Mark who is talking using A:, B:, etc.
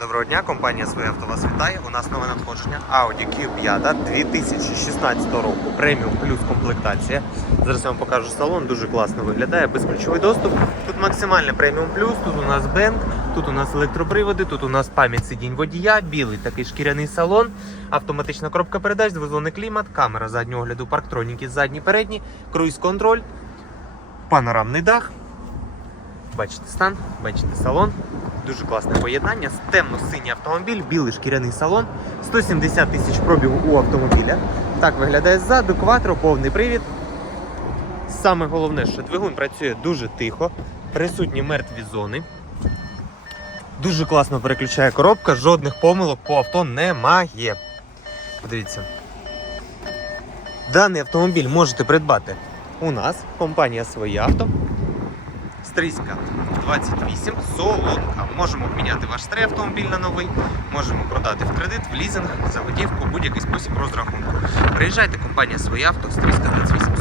A: Доброго дня, компанія Своє авто вас вітає. У нас нове надходження Audi Q5 2016 року. Преміум плюс комплектація. Зараз я вам покажу салон, дуже класно виглядає, безключовий доступ. Тут максимальний преміум плюс, тут у нас бенк, тут у нас електроприводи, тут у нас пам'ять сидінь водія, білий такий шкіряний салон, автоматична коробка передач, двозонний клімат, камера заднього огляду, парктроніки задні передні, круїз-контроль, панорамний дах. Бачите стан, бачите салон. Дуже класне поєднання. Темно-синій автомобіль, білий шкіряний салон, 170 тисяч пробігу у автомобіля. Так виглядає ззаду, кватро, повний привід. Саме головне, що двигун працює дуже тихо, присутні мертві зони. Дуже класно переключає коробка, жодних помилок по авто немає. Подивіться. Даний автомобіль можете придбати у нас, компанія Своє авто. Стрийська 28, солодка. Можемо обміняти ваш старий автомобіль на новий, можемо продати в кредит, в лізинг, за будь-який спосіб розрахунку. Приїжджайте, компанія Своє авто, Стрийська 28,